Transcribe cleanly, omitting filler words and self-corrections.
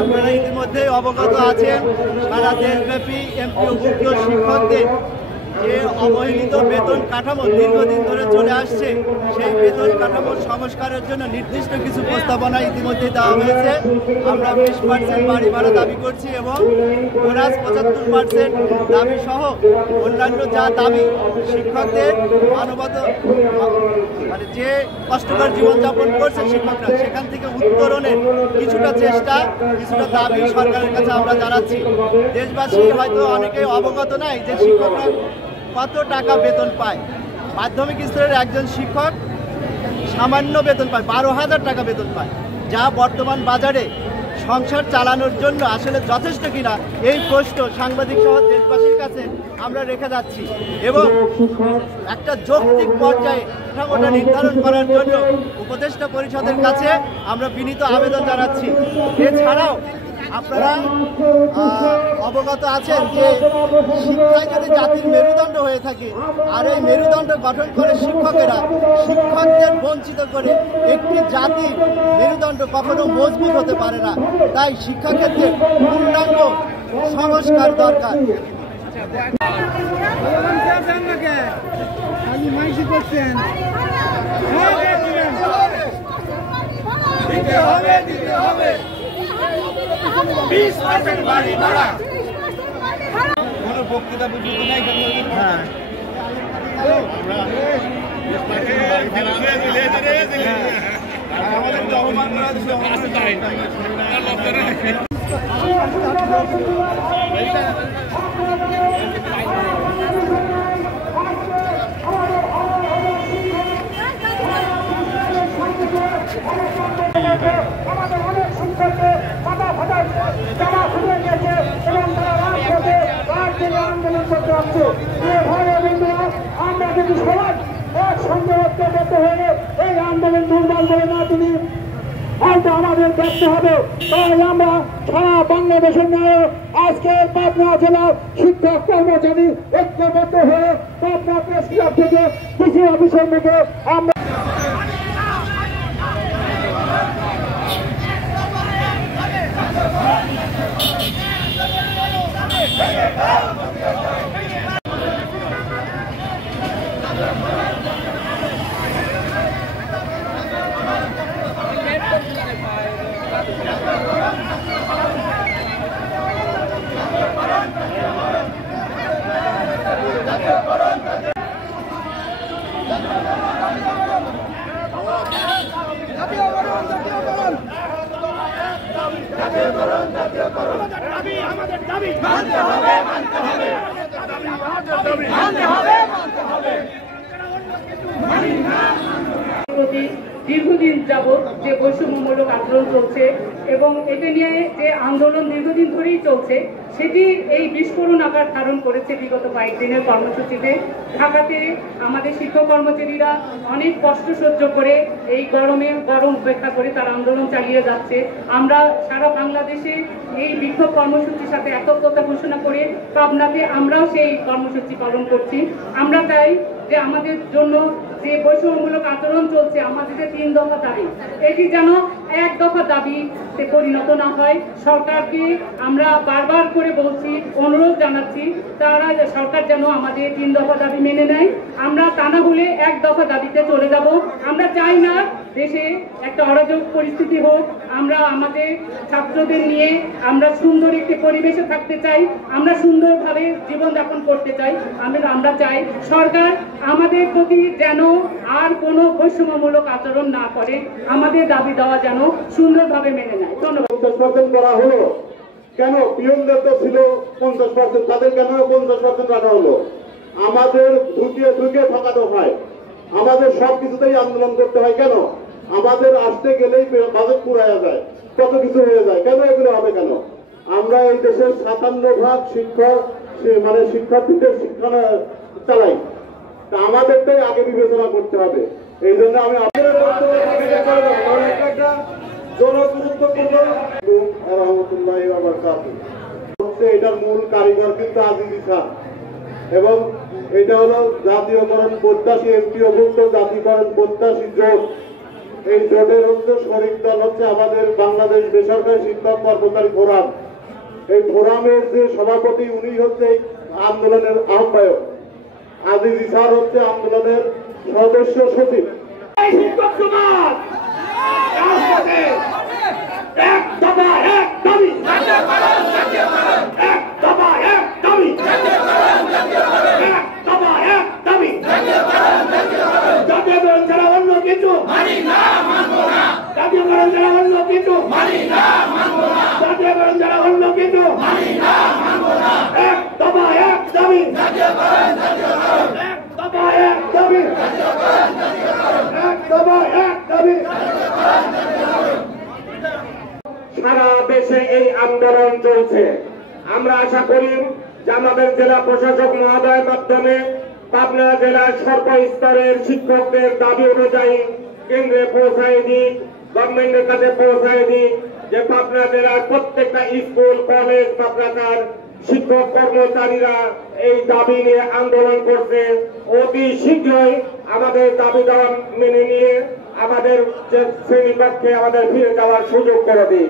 আপনারা ইতিমধ্যে অবগত আছেন, সারা দেশব্যাপী এমপিওভুক্ত শিক্ষকদের যে অবহেলিত বেতন কাঠামো দীর্ঘদিন ধরে চলে আসছে, সেই বেতন কাঠামোর সংস্কারের জন্য নির্দিষ্ট কিছু প্রস্তাবনা ইতিমধ্যে দেওয়া হয়েছে। আমরা 20% বাড়ি ভাড়া দাবি করছি এবং বোনাস 75% দাবি সহ অন্যান্য যা দাবি শিক্ষকদের মানবত মানে যে কষ্টকর জীবনযাপন করছে শিক্ষকরা, সেখান থেকে উত্তরণের কিছুটা চেষ্টা, কিছুটা দাবি সরকারের কাছে আমরা জানাচ্ছি। দেশবাসী হয়তো অনেকেই অবগত নাই যে শিক্ষকরা কত টাকা বেতন পায়। মাধ্যমিক স্তরের একজন শিক্ষক সামান্য বেতন পায়, 12,000 টাকা বেতন পায়, যা বর্তমান বাজারে সংসার চালানোর জন্য আসলে যথেষ্ট কিনা এই প্রশ্ন সাংবাদিক সহ দেশবাসীর কাছে আমরা রেখে যাচ্ছি। এবং একটা যৌক্তিক পর্যায়ে ওটা নির্ধারণ করার জন্য উপদেষ্টা পরিষদের কাছে আমরা বিনীত আবেদন জানাচ্ছি। এছাড়াও আপনারা অবগত আছেন যে শিক্ষায় যদি জাতির মেরুদণ্ড হয়ে থাকে, আর এই মেরুদণ্ড গঠন করে শিক্ষকেরা শিক্ষকদের বঞ্চিত করে একটি জাতির মেরুদণ্ড কখনো মজবুত হতে পারে না। তাই শিক্ষাক্ষেত্রে পূর্ণাঙ্গ সংস্কার দরকার। বক্তৃতা বুঝতে নাই আমাদের অবমান আমাদের অনেক শিক্ষককে মাথা ফাটায় জামা খুলে গেছে এবং তারা রাজপথে আন্দোলন করতে হচ্ছে। আমরা যদি সবাই একসঙ্গে ঐক্যবদ্ধ হয়ে এই আন্দোলন দুর্বল করে না তুলি, হয়তো আমাদের দেখতে হবে। তাই আমরা সারা বাংলাদেশের নয়, আজকের পাবনা জেলার শিক্ষক কর্মচারী ঐক্যবদ্ধ হয়ে পাবনা প্রেস ক্লাব থেকে কৃষি অফিসের মুখে আমরা দীর্ঘদিন যাবৎ যে বৈষম্যমূলক আন্দোলন চলছে এবং একে নিয়ে যে আন্দোলন দীর্ঘদিন ধরেই চলছে, সেটি এই বিস্ফোরণ আকার ধারণ করেছে বিগত কয়েকদিনের কর্মসূচিতে। ঢাকাতে আমাদের শিক্ষক কর্মচারীরা অনেক কষ্ট সহ্য করে এই গরম উপেক্ষা করে তারা আন্দোলন চালিয়ে যাচ্ছে। আমরা সারা বাংলাদেশে এই বিক্ষোভ কর্মসূচির সাথে একত্রতা ঘোষণা করে পাবনাতে আমরাও সেই কর্মসূচি পালন করছি। আমরা চাই যে আমাদের জন্য যে বৈষম্যমূলক আচরণ চলছে, আমাদের যে 3 দফা দাবি, এটি যেন 1 দফা দাবিতে পরিণত না হয়। সরকারকে আমরা বারবার করে বলছি, অনুরোধ জানাচ্ছি, তারা সরকার যেন আমাদের 3 দফা দাবি মেনে নেয়। আমরা তা না হলে 1 দফা দাবিতে চলে যাব। আমরা চাই না দেশে একটা অরাজক পরিস্থিতি হোক। আমরা আমাদের ছাত্রদের নিয়ে আমরা সুন্দর একটি পরিবেশে থাকতে চাই, আমরা সুন্দরভাবে জীবনযাপন করতে চাই। আমরা চাই সরকার আমাদের প্রতি যেন আর কোনো বৈষম্যমূলক আচরণ না করে, আমাদের দাবি দেওয়া যেন সুন্দরভাবে মেনে নেয়। ধন্যবাদ। 50% করা হলো কেন? পিয়নদের তো ছিল 50%, তাদের কেন 50% রাখা হলো? আমাদের ঢুকে ঠকানো হয়, আমাদের সবকিছুতেই আন্দোলন করতে হয় কেন? আমাদের আসতে গেলেই বাজেট পুরায়া যায়, কত কিছু হয়ে যায়, কেন এগুলো হবে কেন? আমরা এই দেশের 57% শিক্ষক মানে শিক্ষার্থীদের শিক্ষা চালাই, তা আমাদেরটাই আগে বিবেচনা করতে হবে। এই জন্য আমি আপনাদের এটার মূল কারিগর কিন্তু আজিজি খান, এবং এটা হলো জাতীয়করণ প্রত্যাশী এমপিওভুক্ত জাতীয়করণ প্রত্যাশী জোট। এই জোটের হচ্ছে শরিক দল হচ্ছে আমাদের বাংলাদেশ বেসরকারি শিক্ষক কর্মচারী ফোরাম। এই ফোরামের যে সভাপতি উনি হচ্ছে এই আন্দোলনের আহ্বায়ক, আজিজ স্যার হচ্ছে আন্দোলনের সদস্য সচিব। শিক্ষক সমাজ এক দফা এক দাবি, এক দফা এক দাবি, এক দফা এক দাবি। জাতীয়করণ ছাড়া অন্য কিছু মানি না, মানবো না। জাতীয়করণ ছাড়া অন্য কিছু মানি না, মানবো না। জাতীয়করণ ছাড়া অন্য কিছু মানি না, মানবো না। এক দফা এক দাবি, জাতীয়করণ, জাতীয়করণ। এক দফা এক দাবি, জাতীয়করণ, জাতীয়করণ। এক দফা এক দাবি। সারা দেশে এই আন্দোলন চলছে। আমরা আশা করি যে আমাদের জেলা প্রশাসক মহোদয়ের মাধ্যমে পাবনা জেলার সর্বস্তরের শিক্ষকদের দাবি অনুযায়ী কেন্দ্রে পৌঁছায় দিক, গভর্নমেন্টের কাছে পৌঁছায় দিক যে পাবনা জেলার প্রত্যেকটা স্কুল, কলেজ, মাদ্রাসার শিক্ষক কর্মচারীরা এই দাবি নিয়ে আন্দোলন করছে। অতি শীঘ্রই আমাদের দাবি দাওয়া মেনে নিয়ে আমাদের শ্রেণীকক্ষে আমাদের ফিরে যাওয়ার সুযোগ করে দিই।